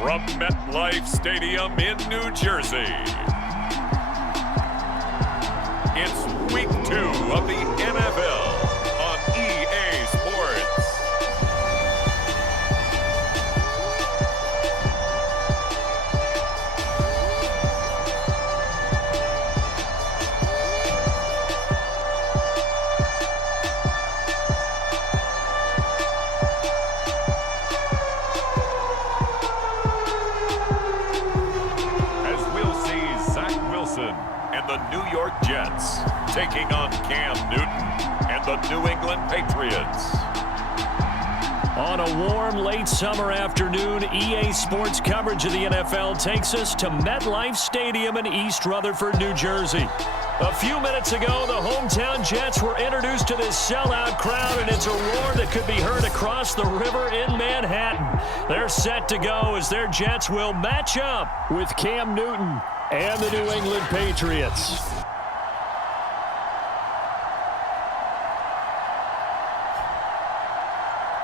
from MetLife Stadium in New Jersey. It's week 2 of the NFL on EA Sports. And the New York Jets taking on Cam Newton and the New England Patriots. On a warm late summer afternoon, EA Sports coverage of the NFL takes us to MetLife Stadium in East Rutherford, New Jersey. A few minutes ago, the hometown Jets were introduced to this sellout crowd, and it's a roar that could be heard across the river in Manhattan. They're set to go as their Jets will match up with Cam Newton and the New England Patriots.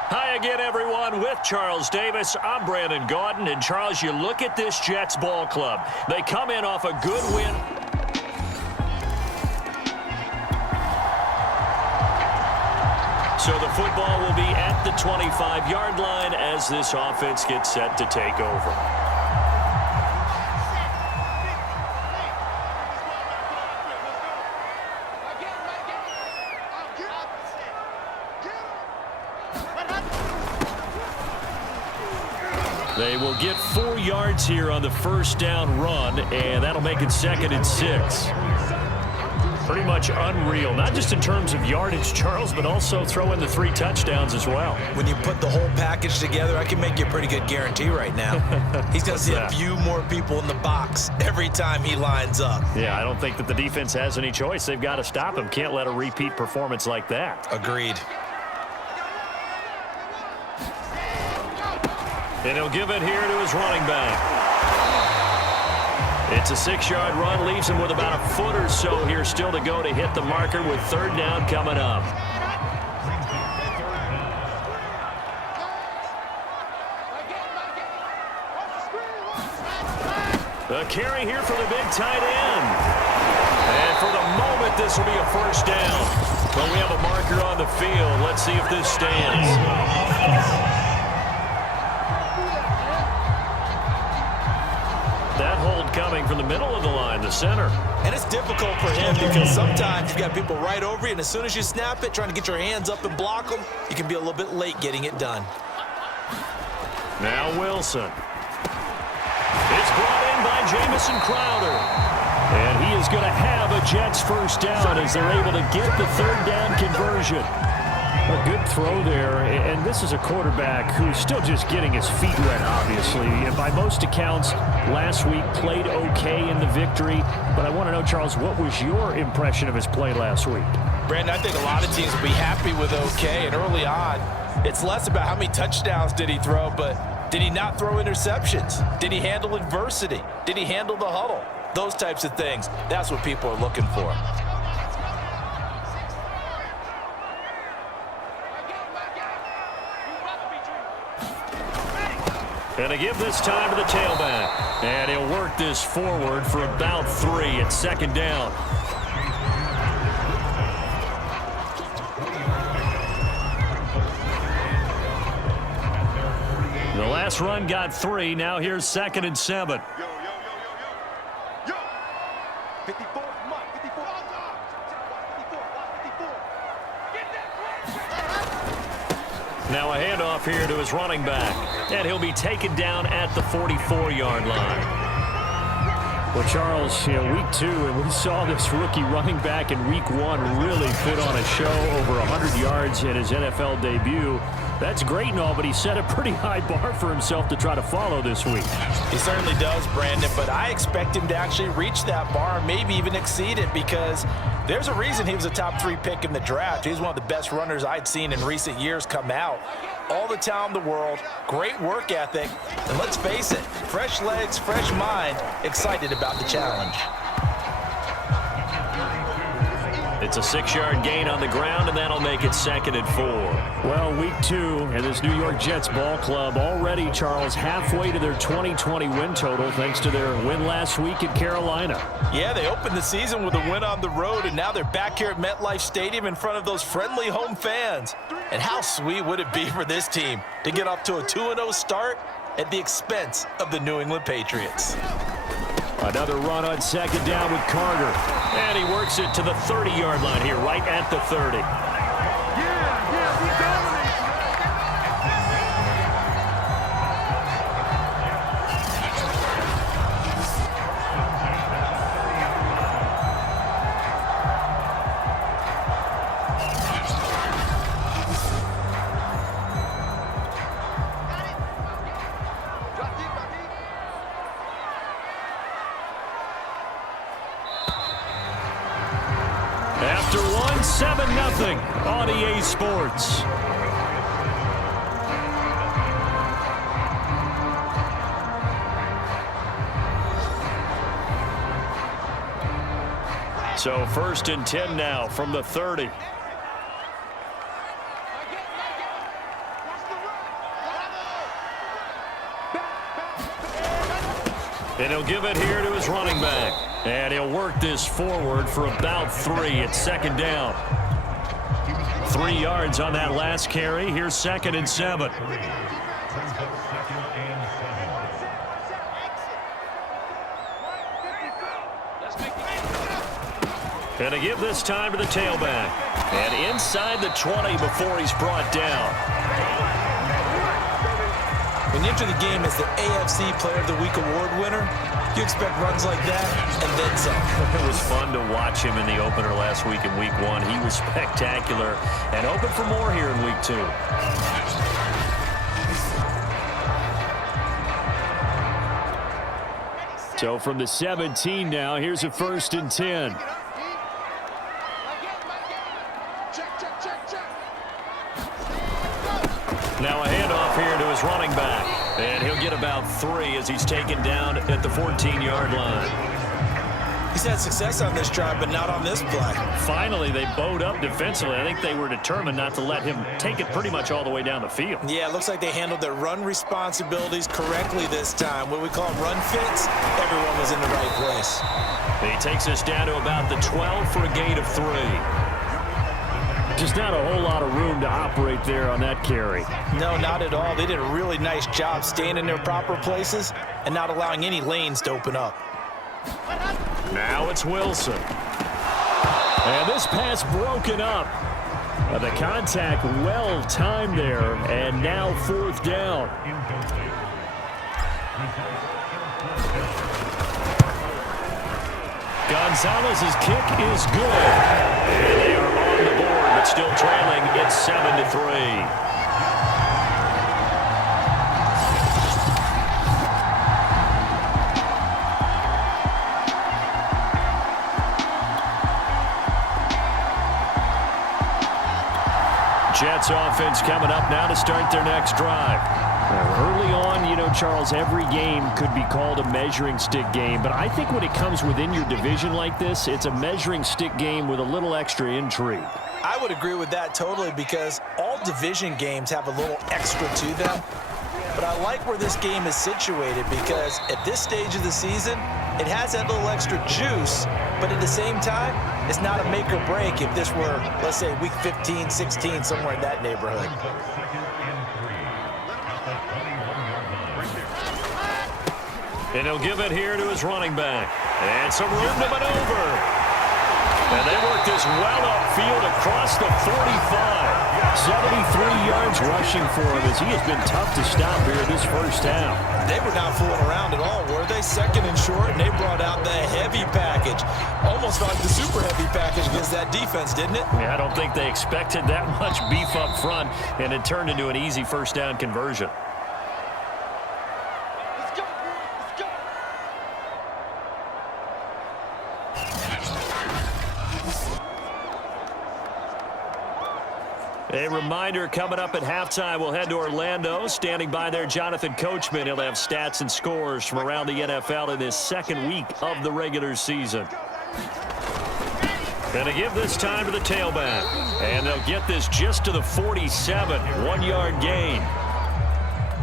Hi again, everyone. With Charles Davis, I'm Brandon Gaudin. And Charles, you look at this Jets ball club. They come in off a good win. So the football will be at the 25-yard line as this offense gets set to take over. They will get 4 yards here on the first down run, and that'll make it 2nd and 6. Pretty much unreal, not just in terms of yardage, Charles, but also throw in the 3 touchdowns as well. When you put the whole package together, I can make you a pretty good guarantee right now. He's going to see a few more people in the box every time he lines up. Yeah, I don't think that the defense has any choice. They've got to stop him. Can't let a repeat performance like that. Agreed. And he'll give it here to his running back. It's a 6-yard run, leaves him with about a foot or so here still to go to hit the marker with 3rd down coming up. The carry here for the big tight end. And for the moment, this will be a 1st down. But we have a marker on the field. Let's see if this stands. That hold coming from the middle of the line, the center. And it's difficult for him because sometimes you've got people right over you, and as soon as you snap it, trying to get your hands up and block them, you can be a little bit late getting it done. Now Wilson. It's brought in by Jamison Crowder. And he is going to have a Jets 1st down as they're able to get the 3rd down conversion. A good throw there, and this is a quarterback who's still just getting his feet wet, obviously. And by most accounts, last week played okay in the victory. But I want to know, Charles, what was your impression of his play last week? Brandon, I think a lot of teams will be happy with okay. And early on, it's less about how many touchdowns did he throw, but did he not throw interceptions? Did he handle adversity? Did he handle the huddle? Those types of things. That's what people are looking for. And to give this time to the tailback. And he'll work this forward for about 3 at 2nd down. The last run got 3. Now here's 2nd and 7. Now a handoff here to his running back. And he'll be taken down at the 44-yard line. Well, Charles, week 2, and we saw this rookie running back in week 1 really put on a show, over 100 yards in his NFL debut. That's great and all, but he set a pretty high bar for himself to try to follow this week. He certainly does, Brandon, but I expect him to actually reach that bar, maybe even exceed it, because there's a reason he was a top 3 pick in the draft. He's one of the best runners I'd seen in recent years come out. All the talent in the world, great work ethic, and let's face it, fresh legs, fresh mind, excited about the challenge. It's a 6-yard gain on the ground, and that'll make it 2nd and 4. Well, week 2, and this New York Jets ball club already, Charles, halfway to their 2020 win total thanks to their win last week at Carolina. Yeah, they opened the season with a win on the road, and now they're back here at MetLife Stadium in front of those friendly home fans. And how sweet would it be for this team to get off to a 2-0 start at the expense of the New England Patriots? Another run on 2nd down with Carter. And he works it to the 30-yard line here, right at the 30. After one, 7-0 on EA Sports. So 1st and 10 now from the 30. And he'll give it here to his running back. And he'll work this forward for about 3 at 2nd down. 3 yards on that last carry. Here's 2nd and 7. And to give this time to the tailback. And inside the 20 before he's brought down. When you enter the game as the AFC Player of the Week award winner, you expect runs like that and then some. It was fun to watch him in the opener last week in week 1. He was spectacular and hoping for more here in week 2. So from the 17 now, here's a 1st and 10. Now a handoff here to his running back. And he'll get about 3 as he's taken down at the 14-yard line. He's had success on this drive, but not on this play. Finally, they bowed up defensively. I think they were determined not to let him take it pretty much all the way down the field. Yeah, it looks like they handled their run responsibilities correctly this time. What we call run fits, everyone was in the right place. He takes us down to about the 12 for a gain of 3. Just not a whole lot of room to operate there on that carry. No, not at all. They did a really nice job staying in their proper places and not allowing any lanes to open up. Now it's Wilson. And this pass broken up. The contact well timed there, and now 4th down. Gonzalez's kick is good. And they are on the board, but still trailing. It's 7-3. Jets offense coming up now to start their next drive. Early on, you know, Charles, every game could be called a measuring stick game, but I think when it comes within your division like this, it's a measuring stick game with a little extra intrigue. I would agree with that totally because all division games have a little extra to them. But I like where this game is situated because at this stage of the season, it has that little extra juice, but at the same time, it's not a make or break if this were, let's say, week 15, 16, somewhere in that neighborhood. And he'll give it here to his running back. And some room to maneuver. And they work this well upfield across the 45. 73 yards rushing for him as he has been tough to stop here this first half. They were not fooling around at all, were they? 2nd and short, and they brought out the heavy package. Almost like the super heavy package against that defense, didn't it? Yeah, I don't think they expected that much beef up front, and it turned into an easy first down conversion. A reminder coming up at halftime, we'll head to Orlando. Standing by there, Jonathan Coachman. He'll have stats and scores from around the NFL in this 2nd week of the regular season. And to give this time to the tailback. And they'll get this just to the 47. 1-yard gain.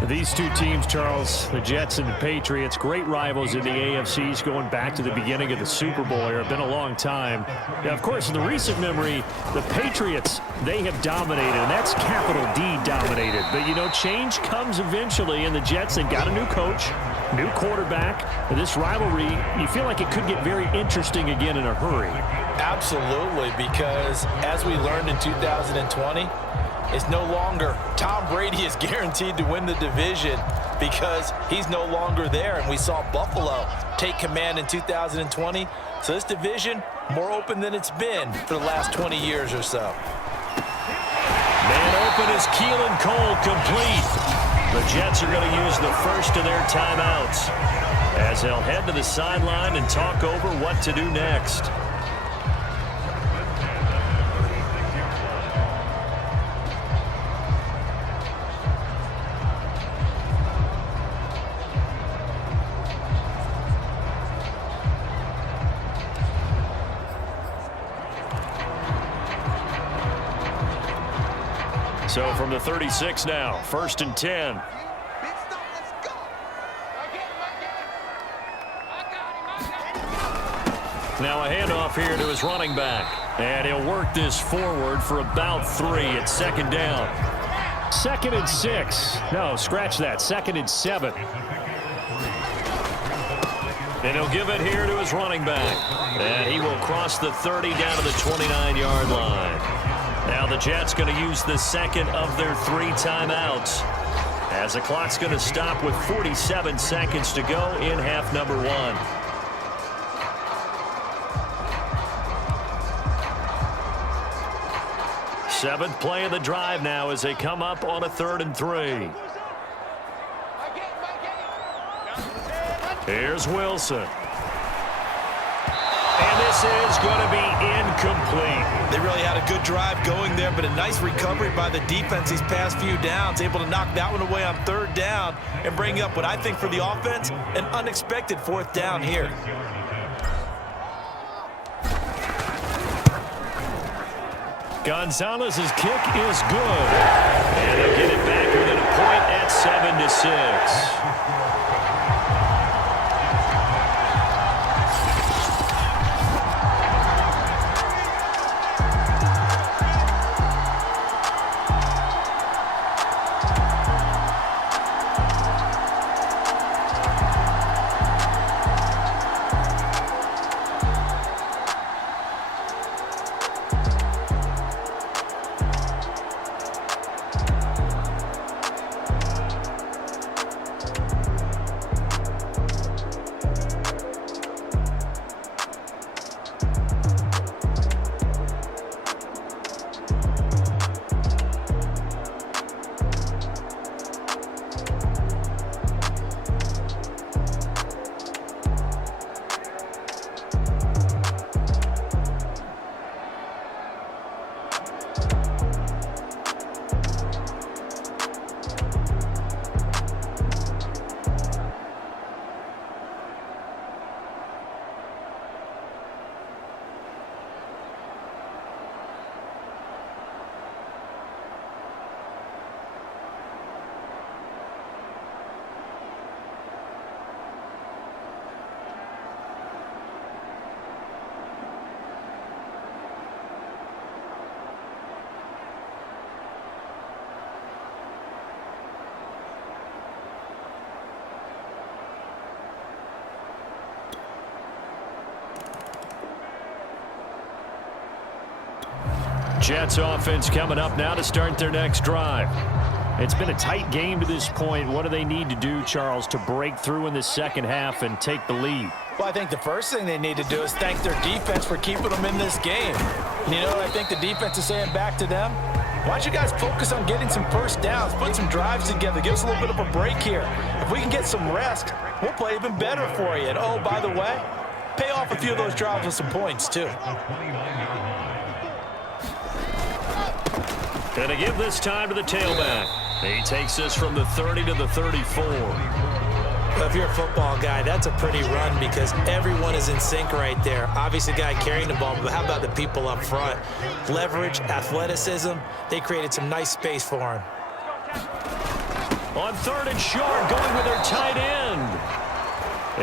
These two teams, Charles, the Jets and the Patriots, great rivals in the AFCs going back to the beginning of the Super Bowl era. Been a long time. Now, of course, in the recent memory, the Patriots, they have dominated, and that's capital D dominated. But, you know, change comes eventually, and the Jets, they've got a new coach, new quarterback. And this rivalry, you feel like it could get very interesting again in a hurry. Absolutely, because as we learned in 2020, it's no longer Tom Brady is guaranteed to win the division because he's no longer there. And we saw Buffalo take command in 2020. So this division, more open than it's been for the last 20 years or so. Man open is Keelan Cole, complete. The Jets are going to use the first of their timeouts as they'll head to the sideline and talk over what to do next. So from the 36 now, 1st and 10. Now a handoff here to his running back. And he'll work this forward for about 3 at 2nd down. 2nd and 6. No, scratch that. 2nd and 7. And he'll give it here to his running back. And he will cross the 30 down to the 29-yard line. Now the Jets going to use the second of their 3 timeouts as the clock's going to stop with 47 seconds to go in half number 1. Seventh play of the drive now as they come up on a 3rd and 3. Here's Wilson. And this is going to be incomplete. They really had a good drive going there, but a nice recovery by the defense these past few downs, able to knock that one away on 3rd down and bring up what I think for the offense, an unexpected 4th down here. Gonzalez's kick is good. And they'll get it back within a point at 7-6. Jets offense coming up now to start their next drive. It's been a tight game to this point. What do they need to do, Charles, to break through in the second half and take the lead? Well, I think the first thing they need to do is thank their defense for keeping them in this game. You know, I think the defense is saying back to them, why don't you guys focus on getting some first downs, put some drives together, give us a little bit of a break here. If we can get some rest, we'll play even better for you. And, oh, by the way, pay off a few of those drives with some points, too. And to give this time to the tailback. He takes this from the 30 to the 34. If you're a football guy, that's a pretty run because everyone is in sync right there. Obviously, the guy carrying the ball, but how about the people up front? Leverage, athleticism, they created some nice space for him. On 3rd and short, going with their tight end.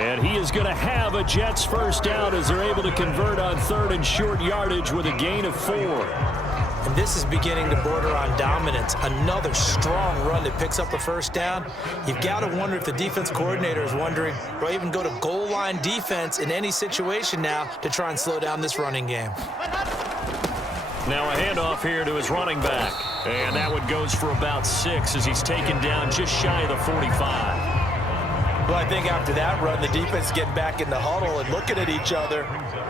And he is going to have a Jets first down as they're able to convert on 3rd and short yardage with a gain of 4. And this is beginning to border on dominance. Another strong run that picks up a first down. You've got to wonder if the defense coordinator is wondering, do I even go to goal line defense in any situation now to try and slow down this running game? Now a handoff here to his running back. And that one goes for about 6 as he's taken down just shy of the 45. Well, I think after that run, the defense is getting back in the huddle and looking at each other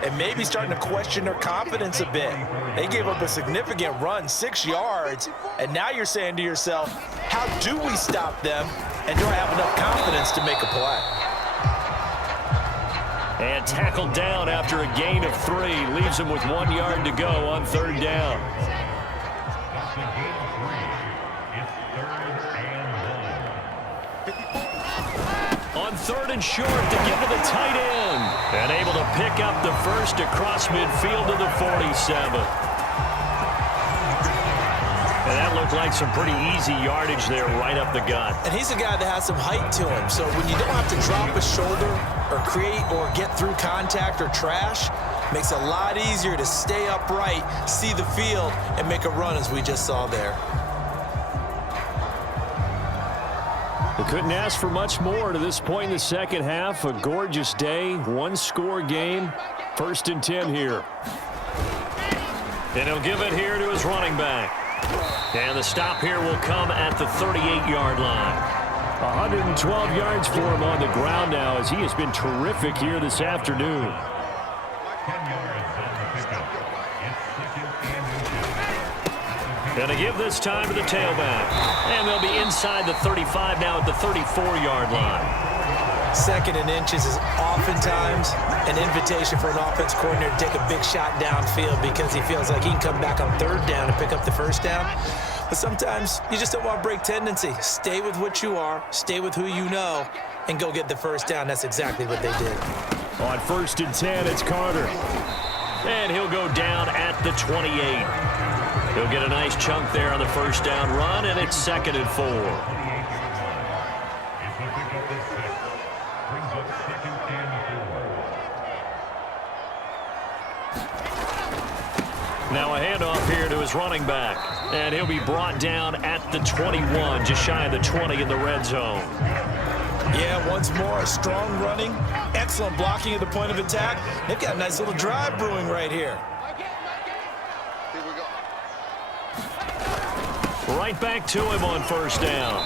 and maybe starting to question their confidence a bit. They gave up a significant run, 6 yards, and now you're saying to yourself, how do we stop them, and do I have enough confidence to make a play? And tackled down after a gain of 3. Leaves him with 1 yard to go on 3rd down. On 3rd and short to give to the tight end. And able to pick up the first across midfield to the 47. And that looked like some pretty easy yardage there right up the gut. And he's a guy that has some height to him. So when you don't have to drop a shoulder or create or get through contact or trash, makes it a lot easier to stay upright, see the field, and make a run as we just saw there. We couldn't ask for much more to this point in the second half. A gorgeous day, 1-score game. 1st and 10 here. And he'll give it here to his running back. And the stop here will come at the 38-yard line. 112 yards for him on the ground now as he has been terrific here this afternoon. Going to give this time to the tailback. And they'll be inside the 35 now at the 34-yard line. 2nd and inches is oftentimes an invitation for an offense coordinator to take a big shot downfield because he feels like he can come back on 3rd down and pick up the first down. But sometimes you just don't want to break tendency. Stay with what you are, stay with who you know, and go get the first down. That's exactly what they did. On 1st and 10, it's Carter. And he'll go down at the 28. He'll get a nice chunk there on the first down run, and it's 2nd and 4. Now a handoff here to his running back. And he'll be brought down at the 21, just shy of the 20 in the red zone. Yeah, once more, strong running, excellent blocking at the point of attack. They've got a nice little drive brewing right here. Right back to him on first down.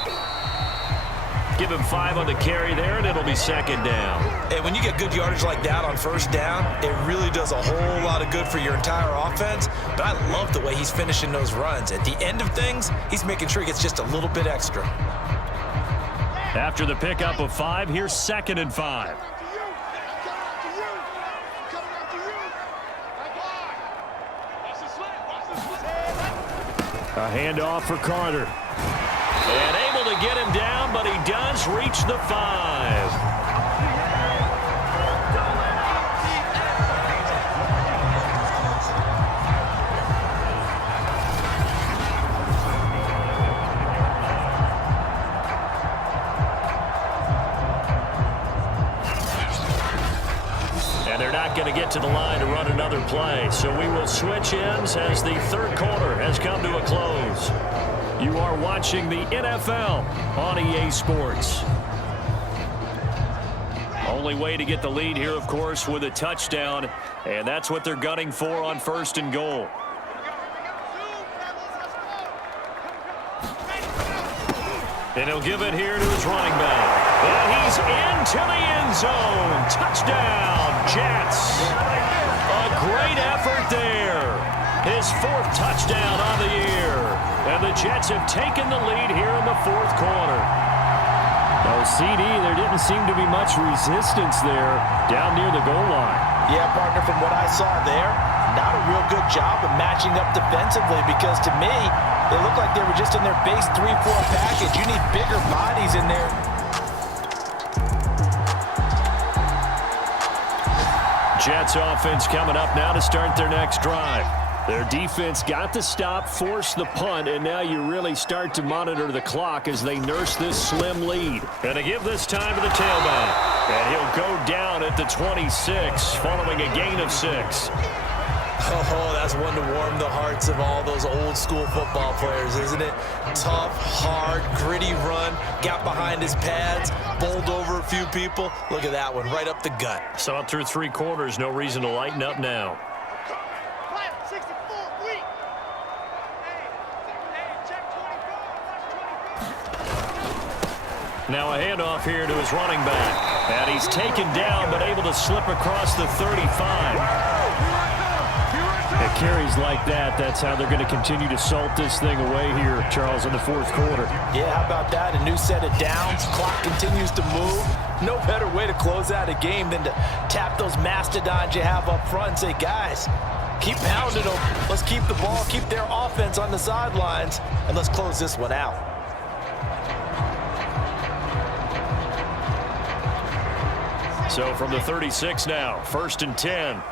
Give him 5 on the carry there, and it'll be 2nd down. And when you get good yardage like that on first down, it really does a whole lot of good for your entire offense. But I love the way he's finishing those runs. At the end of things, he's making sure he gets just a little bit extra. After the pickup of 5, here's 2nd and 5. A handoff for Carter. And able to get him down, but he does reach the 5. And they're not going to get to the line to run another play. So we will switch ends as the 3rd quarter has come to a close. You are watching the NFL on EA Sports. Only way to get the lead here, of course, with a touchdown. And that's what they're gunning for on 1st and goal. And he'll give it here to his running back. And he's into the end zone. Touchdown, Jets. A great effort there. His 4th touchdown on the year. And the Jets have taken the lead here in the 4th quarter. Now, CD, there didn't seem to be much resistance there down near the goal line. Yeah, partner, from what I saw there, not a real good job of matching up defensively because to me, they looked like they were just in their base 3-4 package. You need bigger bodies in there. Jets offense coming up now to start their next drive. Their defense got the stop, forced the punt, and now you really start to monitor the clock as they nurse this slim lead. And to give this time to the tailback. And he'll go down at the 26 following a gain of 6. Oh, that's one to warm the hearts of all those old school football players, isn't it? Tough, hard, gritty run, got behind his pads, bowled over a few people. Look at that one, right up the gut. Saw it through 3 quarters, no reason to lighten up now. Now a handoff here to his running back. And he's taken down but able to slip across the 35. It carries like that. That's how they're going to continue to salt this thing away here, Charles, in the 4th quarter. Yeah, how about that? A new set of downs. Clock continues to move. No better way to close out a game than to tap those mastodons you have up front and say, guys, keep pounding them. Let's keep the ball, keep their offense on the sidelines, and let's close this one out. So from the 36 now, 1st and 10.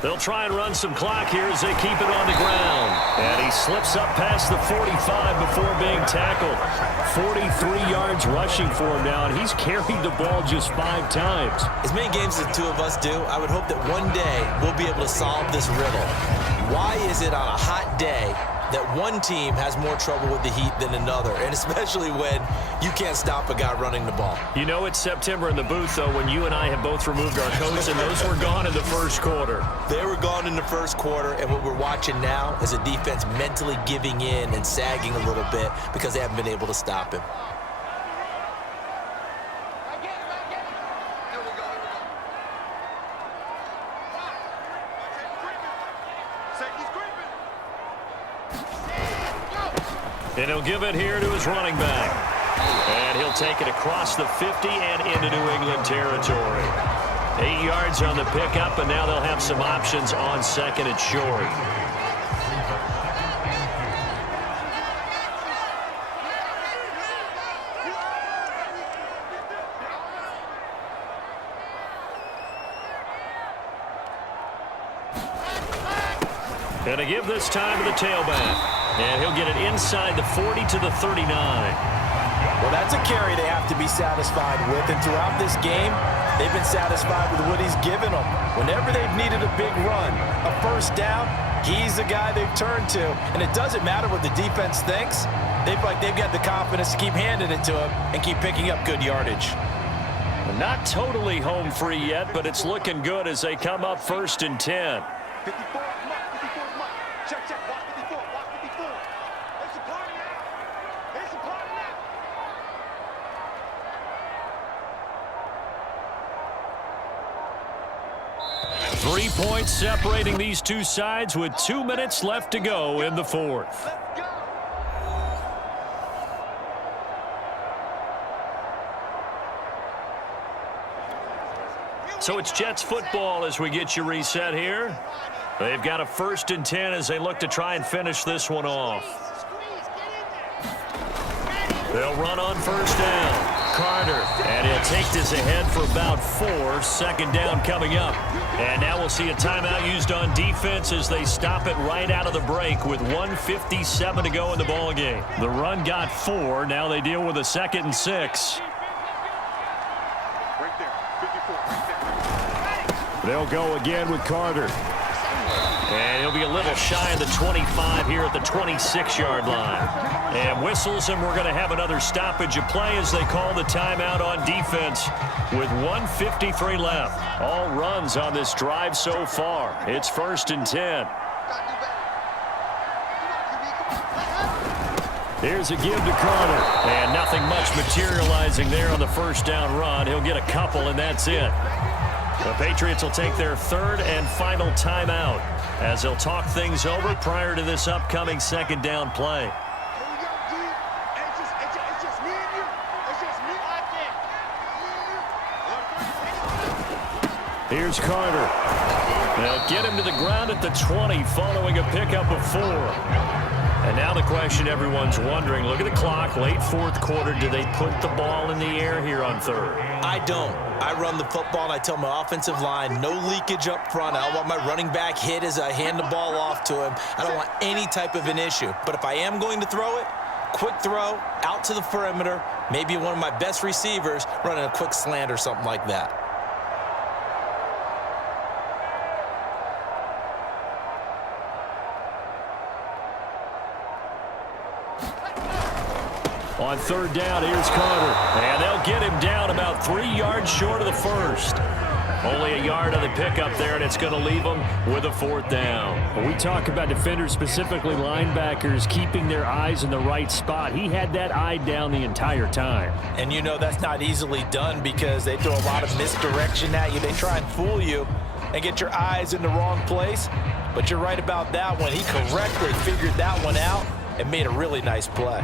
They'll try and run some clock here as they keep it on the ground. And he slips up past the 45 before being tackled. 43 yards rushing for him now, and he's carried the ball just 5 times. As many games as the 2 of us do, I would hope that one day we'll be able to solve this riddle. Why is it on a hot day that one team has more trouble with the heat than another, and especially when you can't stop a guy running the ball? You know it's September in the booth, though, when you and I have both removed our coats, and those were gone in the 1st quarter. They were gone in the 1st quarter, and what we're watching now is a defense mentally giving in and sagging a little bit because they haven't been able to stop him. And he'll give it here to his running back. And he'll take it across the 50 and into New England territory. 8 yards on the pickup, and now they'll have some options on 2nd and short. And to give this time to the tailback. And he'll get it inside the 40 to the 39. Well, that's a carry they have to be satisfied with. And throughout this game, they've been satisfied with what he's given them. Whenever they've needed a big run, a 1st down, he's the guy they've turned to. And it doesn't matter what the defense thinks. They've got the confidence to keep handing it to him and keep picking up good yardage. Not totally home free yet, but it's looking good as they come up 1st and 10. 54, check, watch 54, watch 54. It's a party now. It's a party now. 3 points separating these two sides with 2 minutes left to go in the 4th. Let's go. So it's Jets football as we get you reset here. They've got a 1st and 10 as they look to try and finish this one off. They'll run on 1st down. Carter, and he'll take this ahead for about 4. 2nd down coming up. And now we'll see a timeout used on defense as they stop it right out of the break with 1:57 to go in the ballgame. The run got 4. Now they deal with a 2nd and 6. Right there, 54, right there. They'll go again with Carter. And he'll be a little shy of the 25 here at the 26-yard line. And whistles, and we're going to have another stoppage of play as they call the timeout on defense with 1:53 left. All runs on this drive so far. It's 1st and 10. Here's a give to Carter. And nothing much materializing there on the 1st down run. He'll get a couple, and that's it. The Patriots will take their 3rd and final timeout as they'll talk things over prior to this upcoming 2nd down play. Here we go, G. It's just me and you. It's just me out there. Here's Carter. They'll get him to the ground at the 20 following a pickup of 4. And now the question everyone's wondering, look at the clock, late fourth quarter, do they put the ball in the air here on third? I don't. I run the football and I tell my offensive line, no leakage up front. I don't want my running back hit as I hand the ball off to him. I don't want any type of an issue. But if I am going to throw it, quick throw, out to the perimeter, maybe one of my best receivers running a quick slant or something like that. On third down, here's Carter. And they'll get him down about 3 yards short of the first. Only a yard on the pickup there, and it's going to leave them with a 4th down. When we talk about defenders, specifically linebackers, keeping their eyes in the right spot, he had that eye down the entire time. And you know that's not easily done because they throw a lot of misdirection at you. They try and fool you and get your eyes in the wrong place. But you're right about that one. He correctly figured that one out and made a really nice play.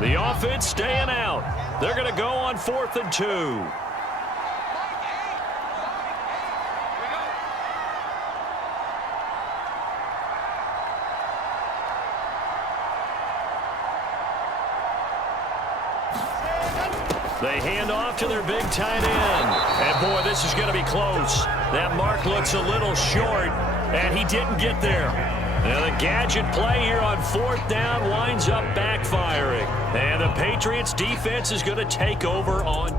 The offense staying out. They're going to go on 4th and 2. They hand off to their big tight end. And, boy, this is going to be close. That mark looks a little short, and he didn't get there. Now the gadget play here on 4th down winds up backfiring. And the Patriots defense is going to take over on.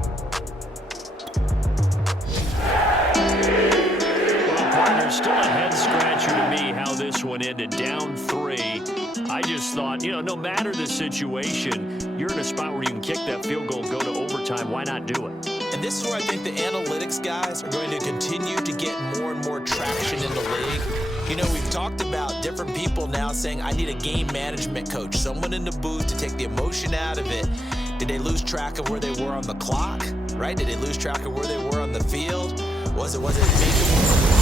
Well, partner, still a head-scratcher to me how this one ended. Down 3. I just thought, no matter the situation, you're in a spot where you can kick that field goal and go to overtime. Why not do it? And this is where I think the analytics guys are going to continue to get more and more traction in the league. We've talked about different people now saying, I need a game management coach, someone in the booth to take the emotion out of it. Did they lose track of where they were on the clock, right? Did they lose track of where they were on the field? Was it making